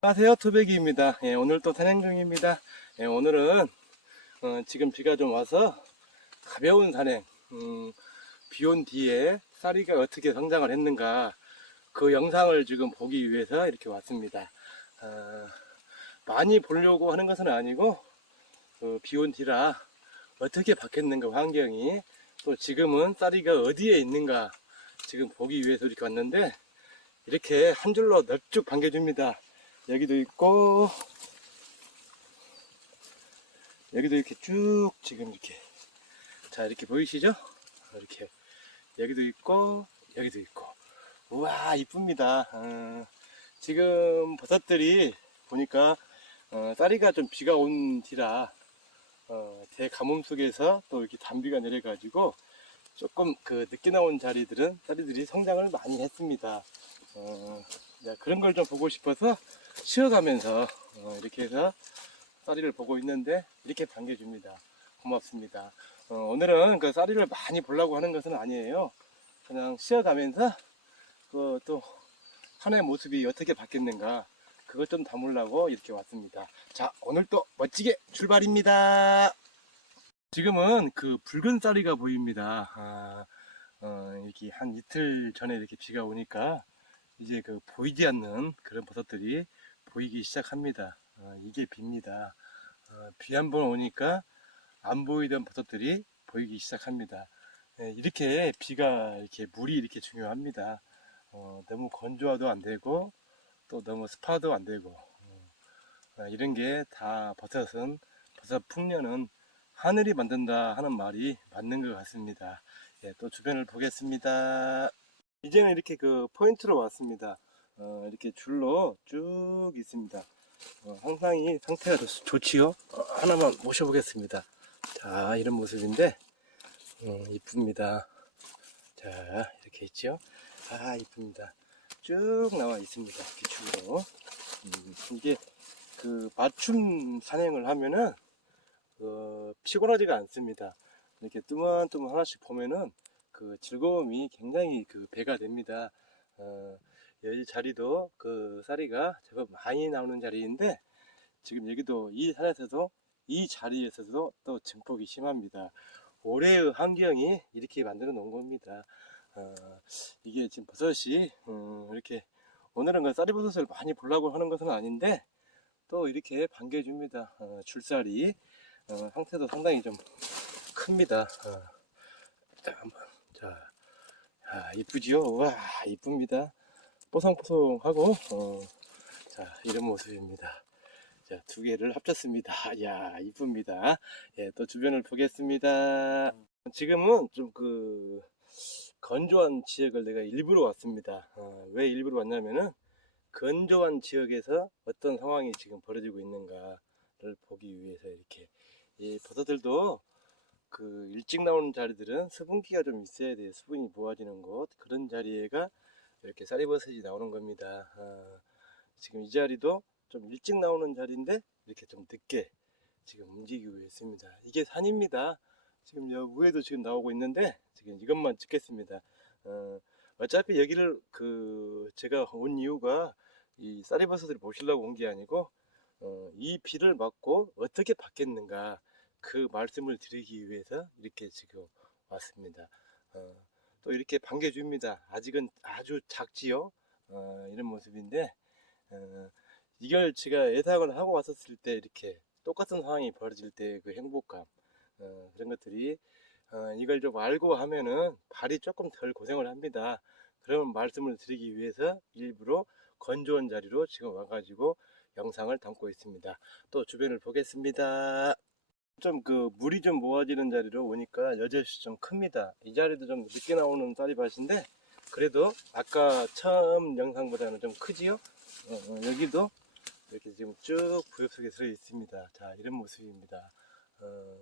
안녕하세요. 투베기입니다. 예, 오늘 또 산행 중입니다. 예, 오늘은 어, 지금 비가 좀 와서 가벼운 산행 음, 비온 뒤에 쌀이가 어떻게 성장을 했는가 그 영상을 지금 보기 위해서 이렇게 왔습니다. 어, 많이 보려고 하는 것은 아니고 그 비온 뒤라 어떻게 바뀌었는가 환경이 또 지금은 쌀이가 어디에 있는가 지금 보기 위해서 이렇게 왔는데 이렇게 한 줄로 넓쭉 반겨줍니다 여기도 있고 여기도 이렇게 쭉 지금 이렇게. 자 이렇게 보이시죠? 이렇게. 여기도 있고 여기도 있고. 우와 이쁩니다. 어, 지금 버섯들이 보니까 어, 쌀이가 좀 비가 온 뒤라 어, 대 가뭄 속에서 또 이렇게 단비가 내려가지고 조금 그 늦게 나온 자리들은 쌀이들이 성장을 많이 했습니다. 어, 자, 그런 걸 좀 보고 싶어서 쉬어가면서 어, 이렇게 해서 쌀이를 보고 있는데 이렇게 반겨줍니다. 고맙습니다. 어, 오늘은 그 쌀이를 많이 보려고 하는 것은 아니에요. 그냥 쉬어가면서 그 또 하나의 모습이 어떻게 바뀌었는가 그것 좀 담으려고 이렇게 왔습니다. 자 오늘 또 멋지게 출발입니다. 지금은 그 붉은 쌀이가 보입니다. 아, 어, 이렇게 한 이틀 전에 이렇게 비가 오니까 이제 그 보이지 않는 그런 버섯들이 보이기 시작합니다. 어, 이게 비입니다. 어, 비 한 번 오니까 안 보이던 버섯들이 보이기 시작합니다. 예, 이렇게 비가 이렇게 물이 이렇게 중요합니다. 어, 너무 건조화도 안 되고 또 너무 습화도 안 되고 어, 어, 이런 게 다 버섯은 버섯 풍년은 하늘이 만든다 하는 말이 맞는 것 같습니다. 예, 또 주변을 보겠습니다. 이제는 이렇게 그 포인트로 왔습니다. 어, 이렇게 줄로 쭉 있습니다. 어, 항상이 상태가 좋- 좋지요. 어, 하나만 모셔보겠습니다. 자, 이런 모습인데, 음, 이쁩니다. 자, 이렇게 있죠. 아, 이쁩니다. 쭉 나와 있습니다. 이렇게 줄로. 음, 이게 그 맞춤 산행을 하면은, 어, 피곤하지가 않습니다. 이렇게 뚜만뚜만 하나씩 보면은, 그 즐거움이 굉장히 그 배가 됩니다. 어, 여기 자리도 그 쌀이가 제법 많이 나오는 자리인데 지금 여기도 이 산에서도 이 자리에서도 또 증폭이 심합니다. 올해의 환경이 이렇게 만들어 놓은 겁니다. 어, 이게 지금 버섯이 음, 이렇게 오늘은 그 쌀이 버섯을 많이 보려고 하는 것은 아닌데 또 이렇게 반겨줍니다. 어, 줄살이 어, 상태도 상당히 좀 큽니다. 어, 자, 한번 자, 아, 이쁘지요? 와, 이쁩니다. 뽀송뽀송하고, 어, 자, 이런 모습입니다. 자, 두 개를 합쳤습니다. 야, 이쁩니다. 예, 또 주변을 보겠습니다. 지금은 좀 그, 건조한 지역을 내가 일부러 왔습니다. 어, 왜 일부러 왔냐면은, 건조한 지역에서 어떤 상황이 지금 벌어지고 있는가를 보기 위해서 이렇게, 이 버섯들도 그 일찍 나오는 자리들은 수분기가 좀 있어야 돼요. 수분이 모아지는 곳 그런 자리에가 이렇게 쌀이버섯이 나오는 겁니다. 아, 지금 이 자리도 좀 일찍 나오는 자리인데 이렇게 좀 늦게 지금 움직이고 있습니다. 이게 산입니다. 지금 여 위에도 지금 나오고 있는데 지금 이것만 찍겠습니다. 어, 어차피 여기를 그 제가 온 이유가 이 쌀이버섯을 보시려고 온 게 아니고 어, 이 비를 맞고 어떻게 바뀌었는가 그 말씀을 드리기 위해서 이렇게 지금 왔습니다. 어, 또 이렇게 반겨줍니다. 아직은 아주 작지요. 어, 이런 모습인데 어, 이걸 제가 예상을 하고 왔었을 때 이렇게 똑같은 상황이 벌어질 때 그 행복감 어, 그런 것들이 어, 이걸 좀 알고 하면은 발이 조금 덜 고생을 합니다. 그런 말씀을 드리기 위해서 일부러 건조한 자리로 지금 와가지고 영상을 담고 있습니다. 또 주변을 보겠습니다. 좀 그 물이 좀 모아지는 자리로 오니까 여전히 좀 큽니다. 이 자리도 좀 늦게 나오는 쌀이밭인데 그래도 아까 처음 영상보다는 좀 크지요? 어, 어, 여기도 이렇게 지금 쭉 부엽 속에 들어 있습니다. 자 이런 모습입니다. 어,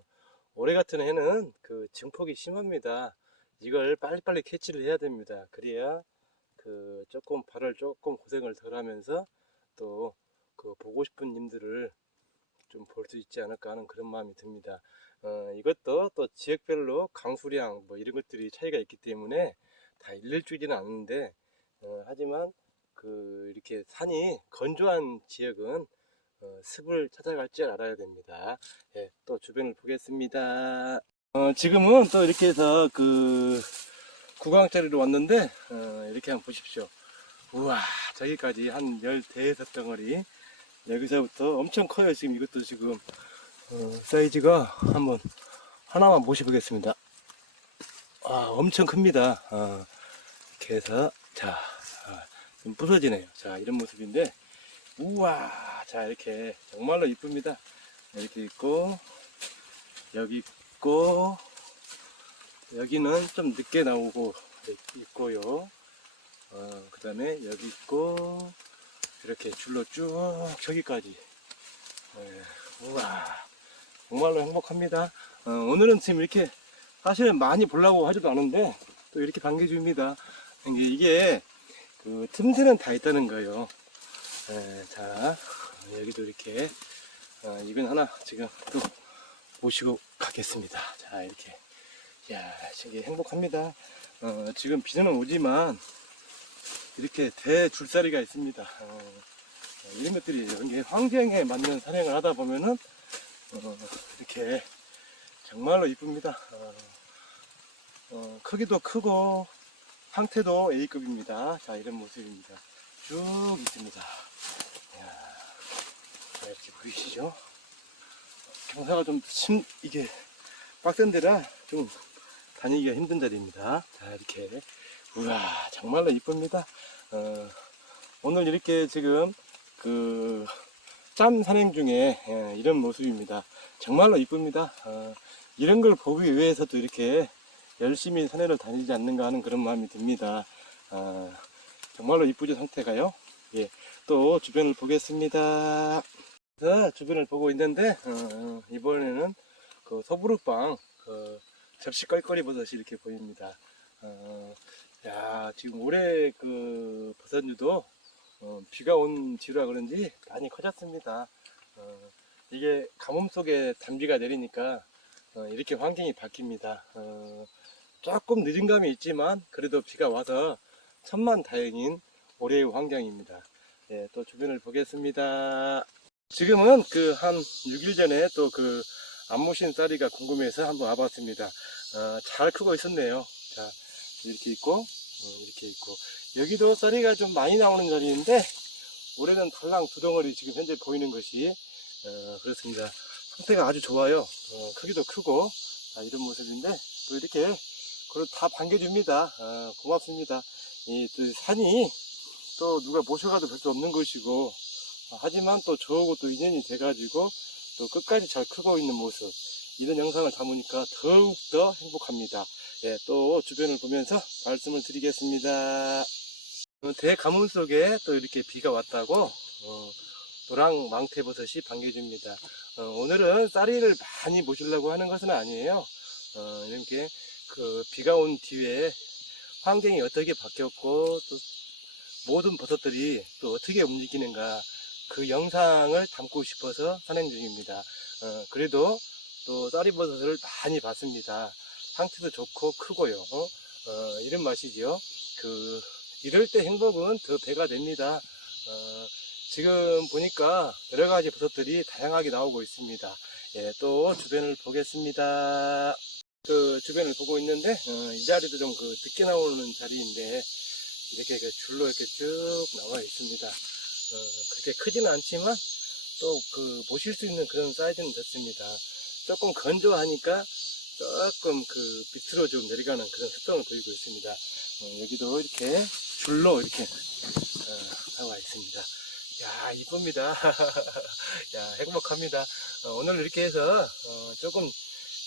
올해 같은 해는 그 증폭이 심합니다. 이걸 빨리빨리 캐치를 해야 됩니다. 그래야 그 조금 발을 조금 고생을 덜 하면서 또 그 보고 싶은 님들을 좀 볼 수 있지 않을까 하는 그런 마음이 듭니다. 어, 이것도 또 지역별로 강수량 뭐 이런 것들이 차이가 있기 때문에 다 일일주일은 않는데 어, 하지만 그 이렇게 산이 건조한 지역은 어, 습을 찾아갈 줄 알아야 됩니다. 예, 또 주변을 보겠습니다. 어, 지금은 또 이렇게 해서 그 구강자리로 왔는데 어, 이렇게 한번 보십시오. 우와 저기까지 한 열대여섯 덩어리 여기서부터 엄청 커요 지금 이것도 지금 어, 사이즈가 한번 하나만 모셔보겠습니다. 아 엄청 큽니다. 어, 이렇게 해서 자 아, 좀 부서지네요. 자 이런 모습인데 우와 자 이렇게 정말로 이쁩니다. 이렇게 있고 여기 있고 여기는 좀 늦게 나오고 있고요. 어, 그 다음에 여기 있고 이렇게 줄로 쭉 저기까지 예, 우와 정말로 행복합니다. 어, 오늘은 지금 이렇게 사실은 많이 보려고 하지도 않은데 또 이렇게 반겨줍니다. 이게, 이게 그 틈새는 다 있다는 거예요. 예, 자 여기도 이렇게 어, 이건 하나 지금 또 모시고 가겠습니다. 자 이렇게 야 되게 행복합니다. 어, 지금 비는 오지만 이렇게 대줄사리가 있습니다. 어, 이런 것들이 이게 환경에 맞는 산행을 하다 보면은 어, 이렇게 정말로 이쁩니다. 어, 어, 크기도 크고 상태도 A급입니다. 자 이런 모습입니다. 쭉 있습니다. 이야, 자, 이렇게 보이시죠? 경사가 좀 심, 이게 빡센 데라 좀 다니기가 힘든 자리입니다. 자 이렇게 우와 정말로 이쁩니다. 어, 오늘 이렇게 지금 그 짬 산행 중에 예, 이런 모습입니다. 정말로 이쁩니다. 어, 이런 걸 보기 위해서도 이렇게 열심히 산행을 다니지 않는가 하는 그런 마음이 듭니다. 어, 정말로 이쁘죠 상태가요. 예, 또 주변을 보겠습니다. 자, 주변을 보고 있는데 어, 이번에는 그 소부룩방 그 접시 껄껄이 버섯이 이렇게 보입니다. 어, 야 지금 올해 그 버섯류도 어, 비가 온 뒤라 그런지 많이 커졌습니다. 어, 이게 가뭄 속에 단비가 내리니까 어, 이렇게 환경이 바뀝니다. 어, 조금 늦은 감이 있지만 그래도 비가 와서 천만 다행인 올해의 환경입니다. 예, 또 주변을 보겠습니다. 지금은 그 한 6일 전에 또 그 안무신 쌀이가 궁금해서 한번 와봤습니다. 어, 잘 크고 있었네요. 자, 이렇게 있고, 어, 이렇게 있고. 여기도 쌀이가 좀 많이 나오는 자리인데, 올해는 달랑 두 덩어리 지금 현재 보이는 것이, 어, 그렇습니다. 상태가 아주 좋아요. 어, 크기도 크고, 아, 이런 모습인데, 또 이렇게, 그걸 다 반겨줍니다. 어, 고맙습니다. 이, 또 산이, 또 누가 모셔가도 별 수 없는 것이고, 어, 하지만 또 저하고 또 인연이 돼가지고, 또 끝까지 잘 크고 있는 모습, 이런 영상을 담으니까 더욱더 행복합니다. 예, 또 주변을 보면서 말씀을 드리겠습니다. 어, 대가뭄 속에 또 이렇게 비가 왔다고 어, 노랑 망태버섯이 반겨줍니다. 어, 오늘은 쌀이를 많이 모시려고 하는 것은 아니에요. 어, 이렇게 그 비가 온 뒤에 환경이 어떻게 바뀌었고 또 모든 버섯들이 또 어떻게 움직이는가 그 영상을 담고 싶어서 산행 중입니다. 어, 그래도 또 쌀이버섯을 많이 봤습니다. 상태도 좋고 크고요. 어, 이런 맛이지요. 그 이럴 때 행복은 더 배가 됩니다. 어, 지금 보니까 여러 가지 버섯들이 다양하게 나오고 있습니다. 예, 또 주변을 보겠습니다. 그 주변을 보고 있는데 어, 이 자리도 좀 그 늦게 나오는 자리인데 이렇게 그 줄로 이렇게 쭉 나와 있습니다. 어, 그렇게 크지는 않지만 또그 모실 수 있는 그런 사이즈는 됐습니다. 조금 건조하니까 조금 그 밑으로 좀 내려가는 그런 습성을 보이고 있습니다. 어, 여기도 이렇게 줄로 이렇게 어, 나와 있습니다. 야 이쁩니다. 야 행복합니다. 어, 오늘 이렇게 해서 어, 조금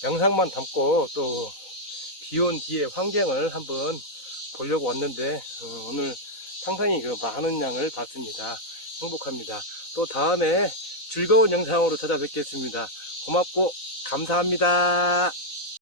영상만 담고 또 비온 뒤에 환경을 한번 보려고 왔는데 어, 오늘 상당히 그 많은 양을 봤습니다. 행복합니다. 또 다음에 즐거운 영상으로 찾아뵙겠습니다. 고맙고 감사합니다.